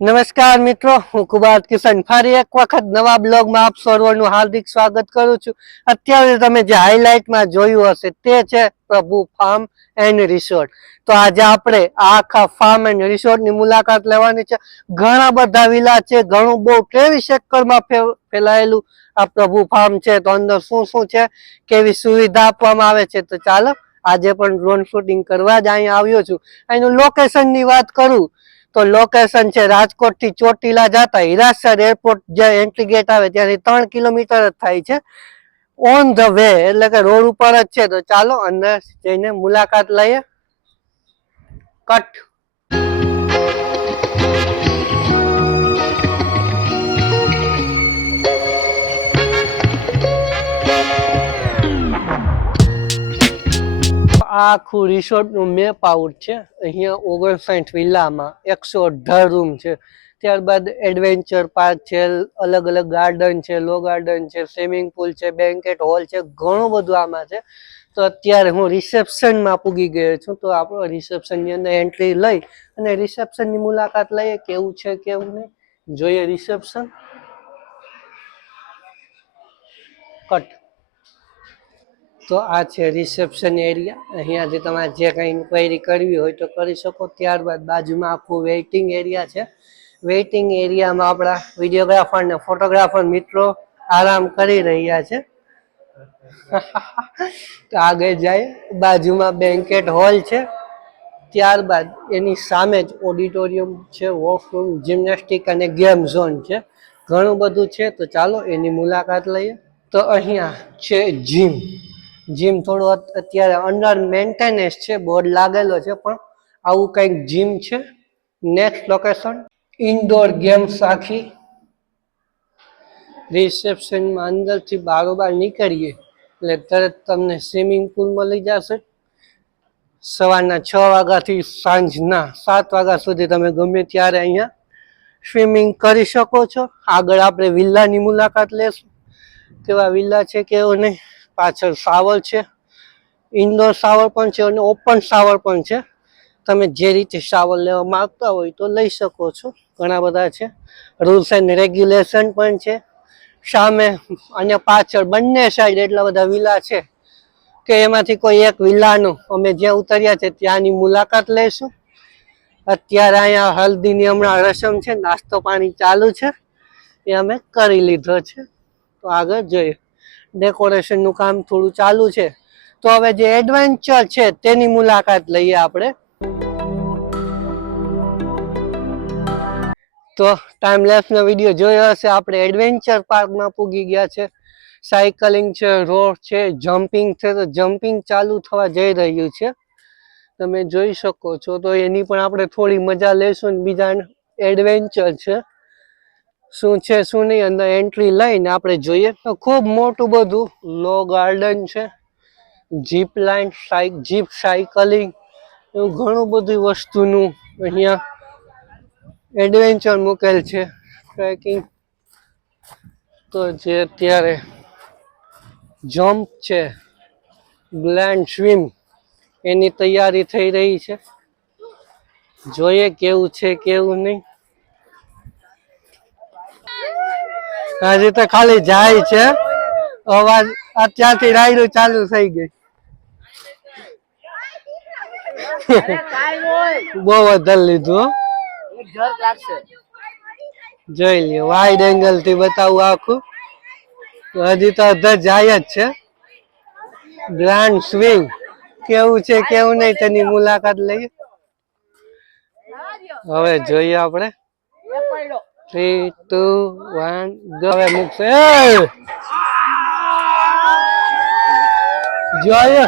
નમસ્કાર મિત્રો, હું કુબાર કિશન ફરી એક વખત નવા બ્લોગમાં આપ સર્વનું હાર્દિક સ્વાગત કરું છું. અત્યારે તમે જે હાઇલાઇટમાં જોયું હશે તે છે પ્રભુ ફાર્મ એન્ડ રિસોર્ટ. તો આજે આપણે આખા ફાર્મ એન્ડ રિસોર્ટની મુલાકાત લેવાની છે. ઘણા બધા વિલા છે, ઘણું બહુ 23 એકરમાં ફેલાયેલું આ પ્રભુ ફાર્મ છે. તો અંદર શું શું છે, કેવી સુવિધા આપવામાં આવે છે, તો ચાલો આજે પણ ડ્રોન શૂટિંગ કરવા જ અહીંયા આવ્યો છું. એનું લોકેશનની વાત કરું તો લોકેશન છે રાજકોટ થી ચોટીલા જતા હિરાસર એરપોર્ટ જે એન્ટ્રી ગેટ આવે ત્યાંથી 3 કિલોમીટર જ થાય છે. ઓન ધ વે એટલે કે રોડ ઉપર જ છે. તો ચાલો અંદર જઈને મુલાકાત લઈએ. કટ. આખું રિસોર્ટ નું મેપ આઉટ છે. અહીંયા 59 વિલામાં 118 રૂમ છે. ત્યારબાદ એડવેન્ચર પાર્ક છે, અલગ અલગ ગાર્ડન છે, લો ગાર્ડન છે, સ્વિમિંગ પુલ છે, બેન્કેટ હોલ છે, ઘણું બધું આમાં છે. તો અત્યારે હું રિસેપ્શનમાં પૂગી ગયો છું. તો આપણો રિસેપ્શનની અંદર એન્ટ્રી લઈ અને રિસેપ્શનની મુલાકાત લઈએ. કેવું છે કેવું નહીં જોઈએ. Reception cut. તો આ છે રિસેપ્શન એરિયા. અહીંયાથી તમારે જે કંઈ ઇન્ક્વાયરી કરવી હોય તો કરી શકો. ત્યારબાદ બાજુમાં આખું વેઇટિંગ એરિયા છે. વેઇટિંગ એરિયામાં આપણા વિડીયોગ્રાફર ને ફોટોગ્રાફર મિત્રો આરામ કરી રહ્યા છે. તો આગળ જાય, બાજુમાં બેન્કેટ હોલ છે. ત્યારબાદ એની સામે જ ઓડિટોરિયમ છે, વોશરૂમ, જિમ્નેસ્ટિક અને ગેમ ઝોન છે. ઘણું બધું છે. તો ચાલો એની મુલાકાત લઈએ. તો અહીંયા છે જીમ. જીમ થોડું અત્યારે અંડર મેન્ટેનન્સ છે, બોર્ડ લાગેલો છે, પણ આવું કંઈક જીમ છે. Next location indoor games. આખી રિસેપ્શનમાં અંદરથી બારોબાર નીકળીએ એટલે તરત તમને સ્વિમિંગ પુલ મળી જશે. સવારના 6 વાગ્યાથી સાંજના 7 વાગ્યા સુધી તમે ગમે ત્યારે અહીંયા સ્વિમિંગ કરી શકો છો. આગળ આપણે વિલ્લાની મુલાકાત લેશું. કેવા વિલ્લા છે કેવો નહીં. પાછળ શાવર છે, ઇન્ડોર શાવર પણ છે અને ઓપન શાવર પણ છે. તમે જે રીતે શાવર લેવા માંગતા હોય તો લઈ શકો છો. ઘણા બધા છે. રૂલ્સ એન્ડ રેગ્યુલેશન પણ છે સામે અને પાછળ બંને સાઈડ એટલા બધા વિલા છે કે એમાંથી કોઈ એક વિલાનું અમે જ્યાં ઉતર્યા છે ત્યાંની મુલાકાત લઈશું. અત્યારે અહીંયા હલ્દીની હમણાં રસમ છે, નાસ્તો પાણી ચાલુ છે, એ અમે કરી લીધો છે. તો આગળ જોઈએ. ડેકોરેશનનું કામ થોડું ચાલુ છે. તો હવે જે એડવેન્ચર છે તેની મુલાકાત લઈએ આપણે. તો ટાઈમ લેપ્સનો વિડીયો જોયો હશે. આપણે એડવેન્ચર પાર્કમાં પૂગી ગયા છે. સાયકલિંગ છે, રોડ છે, જમ્પિંગ છે. તો જમ્પિંગ ચાલુ થવા જઈ રહ્યું છે, તમે જોઈ શકો છો. તો એની પણ આપણે થોડી મજા લેશું. બીજા એડવેન્ચર છે, શું છે શું નહીં અંદર એન્ટ્રી લઈને આપણે જોઈએ. તો ખૂબ મોટું બધું લો ગાર્ડન છે, જીપ લાઇન, જીપ સાયકલિંગ, એવું ઘણું બધું વસ્તુનું અહીંયા એડવેન્ચર મૂકેલ છે. ટ્રેકિંગ તો જે અત્યારે જમ્પ છે, બ્લાઇન્ડ સ્વિમ, એની તૈયારી થઈ રહી છે. જોઈએ કેવું છે કેવું નહીં. હજી તો ખાલી જાય છે. અવાજ અત્યારથી રાયડું ચાલુ થઈ ગઈ. બહુ વધારે લીધું. જોઈ લ્યો, વાઇડ એંગલ થી બતાવું આખું. હજી તો અધર જાય જ છે. ગ્રાન્ડ સ્વિંગ કેવું છે કેવું નહીં તેની મુલાકાત લઈએ. હવે જોઈએ આપણે. 3, 2, 1 હવે મૂકશે. જોઈએ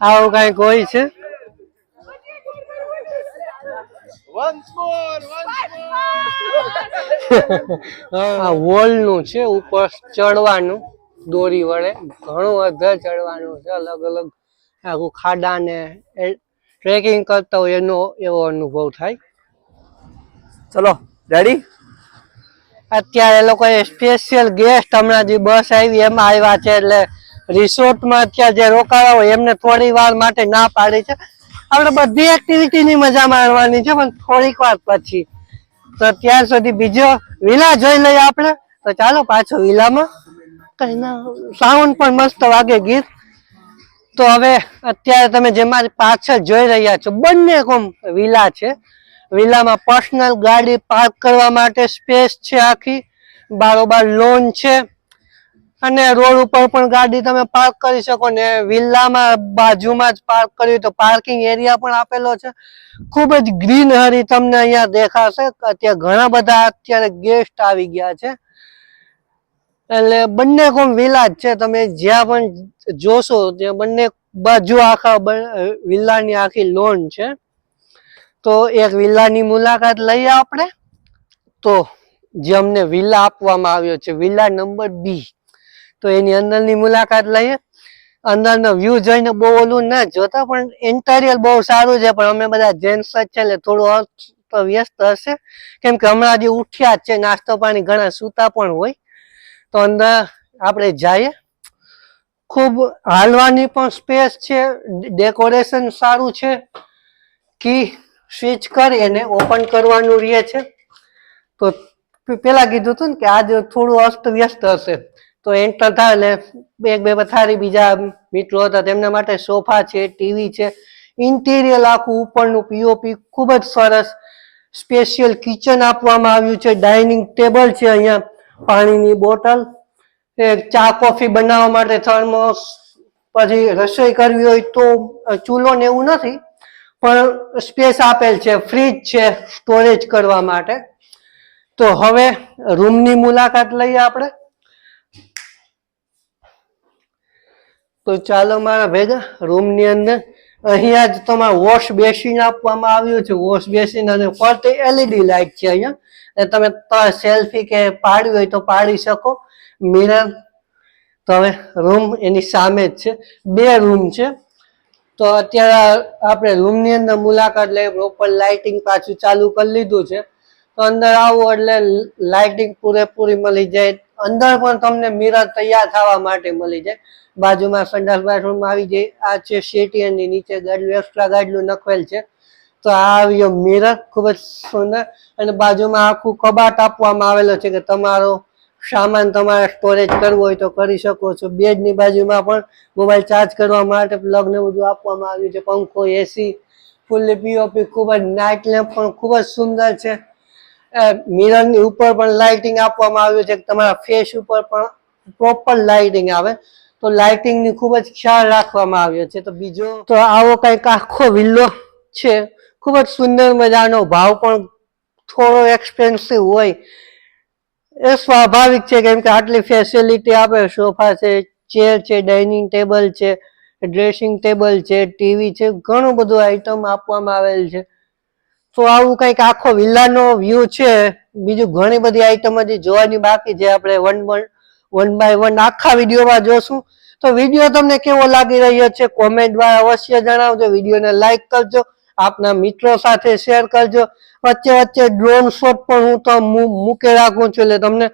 આવું કઈક હોય છે. આ વોલ નું છે, ઉપર ચડવાનું દોરી વડે ઘણું વધારે ચડવાનું છે. અલગ અલગ આખું ખાડા ને ટ્રેકિંગ કરતા હોય એનો એવો અનુભવ થાય. ચલો રેડી. અત્યારે એ લોકોએ સ્પેશિયલ ગેસ્ટ હમણાં જે બસ આવી એમાં આવ્યા છે, એટલે રિસોર્ટમાં અત્યારે જે રોકાવા હોય એમને થોડી વાર માટે ના પાડી છે. આપણે બધી એક્ટિવિટીની મજા માણવાની છે, પણ થોડીક વાર પછી. તો ત્યાર સુધી બીજો વિલા જોઈ લઈએ આપણે. તો ચાલો પાછો વિલામાં કઈ ના સાઉન્ડ પણ મસ્ત વાગે ગીત. તો હવે અત્યારે તમે જે મારી પાછળ જોઈ રહ્યા છો બંને કોમ વિલા છે. વિલામાં પર્સનલ ગાડી પાર્ક કરવા માટે સ્પેસ છે, આખી બારોબાર લોન છે, અને રોડ ઉપર પણ ગાડી તમે પાર્ક કરી શકો ને. વિલામાં બાજુમાં જ પાર્ક કર્યું તો પાર્કિંગ એરિયા પણ આપેલો છે. ખૂબ જ ગ્રીનહરી તમને અહીંયા દેખાશે. અત્યારે ઘણા બધા અત્યારે ગેસ્ટ આવી ગયા છે, એટલે બંને કોમ વિલા જ છે. તમે જ્યાં પણ જોશો ત્યાં બંને બાજુ આખા વિલાની આખી લોન છે. તો એક વિલાની મુલાકાત લઈએ આપણે. તો જે અમને વિલા આપવામાં આવ્યો છે વિલા નંબર બી, તો એની અંદરની મુલાકાત લઈએ. અંદરનો વ્યૂ જોઈને બહુ ઓલું ના જોતા, પણ ઇન્ટેરિયર બહુ સારું છે. પણ અમે બધા જેન્ટ્સ જ છે એટલે થોડું વ્યસ્ત હશે, કેમ કે હમણાં જે ઉઠ્યા જ છે, નાસ્તો પાણી ઘણા સૂતા પણ હોય. તો અંદર આપણે જઈએ. ખૂબ હાલવાની પણ સ્પેસ છે, ડેકોરેશન સારું છે. કી સ્વિચ કરી અને ઓપન કરવાનું રહે છે. તો પેલા કીધું હતું ને કે આજે થોડું અસ્ત વ્યસ્ત હશે, તો એન્ટર થાય એટલે બે પથારી બીજા મિત્રો હતા તેમના માટે સોફા છે, ટીવી છે. ઇન્ટિરિયર આખું ઉપરનું પીઓપી ખૂબ જ સરસ. સ્પેશિયલ કિચન આપવામાં આવ્યું છે, ડાઇનિંગ ટેબલ છે, અહીંયા પાણીની બોટલ, ચા કોફી બનાવવા માટે થર્મોસ, પછી રસોઈ કરવી હોય તો ચૂલો ને એવું નથી, પણ સ્પેસ આપેલ છે. ફ્રીજ છે સ્ટોરેજ કરવા માટે. તો હવે રૂમની મુલાકાત લઈએ આપણે. તો ચાલો મારા ભેગા રૂમની અંદર. અહીંયા જ તમારે વોશ બેસિન આપવામાં આવ્યું છે. વોશ બેસિન અને ફરતે એલઈડી લાઇટ છે અહીંયા, તમે સેલ્ફી કે પાડવી હોય તો પાડી શકો. મિરર. તો હવે રૂમ એની સામે જ છે, બે રૂમ છે. તો અત્યારે આપણે રૂમની અંદર મુલાકાત લઈએ. પ્રોપર લાઇટિંગ પાછું ચાલુ કરી લીધું છે. તો અંદર આવો એટલે લાઇટિંગ પૂરેપૂરી મળી જાય. અંદર પણ તમને મિરર તૈયાર થવા માટે મળી જાય. બાજુમાં સંડાસ બાથરૂમ આવી જાય. આ છે સીટી અને નીચે ગાડલું એક્સ્ટ્રા ગાડલું નખવેલ છે. તો આ આવ્યો મિરર, ખૂબ જ સુંદર. અને બાજુમાં આખું કબાટ આપવામાં આવેલો છે કે તમારો સામાન તમારે સ્ટોરેજ કરવો હોય તો કરી શકો છો. બેડની બાજુમાં પણ મોબાઈલ ચાર્જ કરવા માટે પ્લગ ને બધું આપવામાં આવ્યું છે. પંખો, એસી, ફૂલ્લી પીઓપી, ખૂબ જ નાઇટ લેમ્પ પણ ખૂબ જ સુંદર છે. મિરરની ઉપર પણ લાઇટિંગ આપવામાં આવ્યું છે, તમારા ફેસ ઉપર પણ પ્રોપર લાઇટિંગ આવે. તો લાઇટિંગની ખૂબ જ ખ્યાલ રાખવામાં આવ્યો છે. તો બીજો તો આવો કંઈક આખો વિલ્લો છે, ખૂબ જ સુંદર મજાનો. ભાવ પણ થોડો એક્સપેન્સિવ હોય એ સ્વાભાવિક છે, કેમ કે આટલી ફેસિલિટી આપે. સોફા છે, ચેર છે, ડાઇનિંગ ટેબલ છે, ડ્રેસિંગ ટેબલ છે, ટીવી છે, ઘણું બધું આઈટમ આપવામાં આવેલ છે. તો આવું કંઈક આખો વિલાનો વ્યૂ છે. બીજું ઘણી બધી આઈટમ હજી જોવાની બાકી છે. આપણે વન બાય વન આખા વિડીયોમાં જોશું. તો વિડીયો તમને કેવો લાગી રહ્યો છે કોમેન્ટ દ્વારા અવશ્ય જણાવજો. વિડીયોને લાઈક કરજો, આપના મિત્રો સાથે શેર કરજો. વચ્ચે વચ્ચે ડ્રોન શોટ પણ હું તો મૂકી રાખું છું, એટલે તમને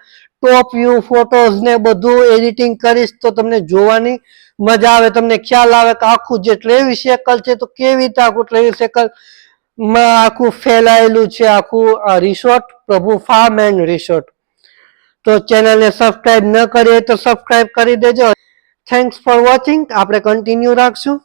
ટોપ વ્યૂ ફોટોઝ ને બધું એડિટિંગ કરીશ તો તમને જોવાની મજા આવે. તમને ખ્યાલ આવે કે આખું જે 23 એકર છે તો કેવી રીતે આખું 23 એકર માં આખું ફેલાયેલું છે આખું આ રિસોર્ટ, પ્રભુ ફાર્મ એન્ડ રિસોર્ટ. તો ચેનલને સબસ્ક્રાઇબ ન કરીએ તો સબસ્ક્રાઇબ કરી દેજો. Thanks for watching. આપણે કન્ટિન્યુ રાખશું.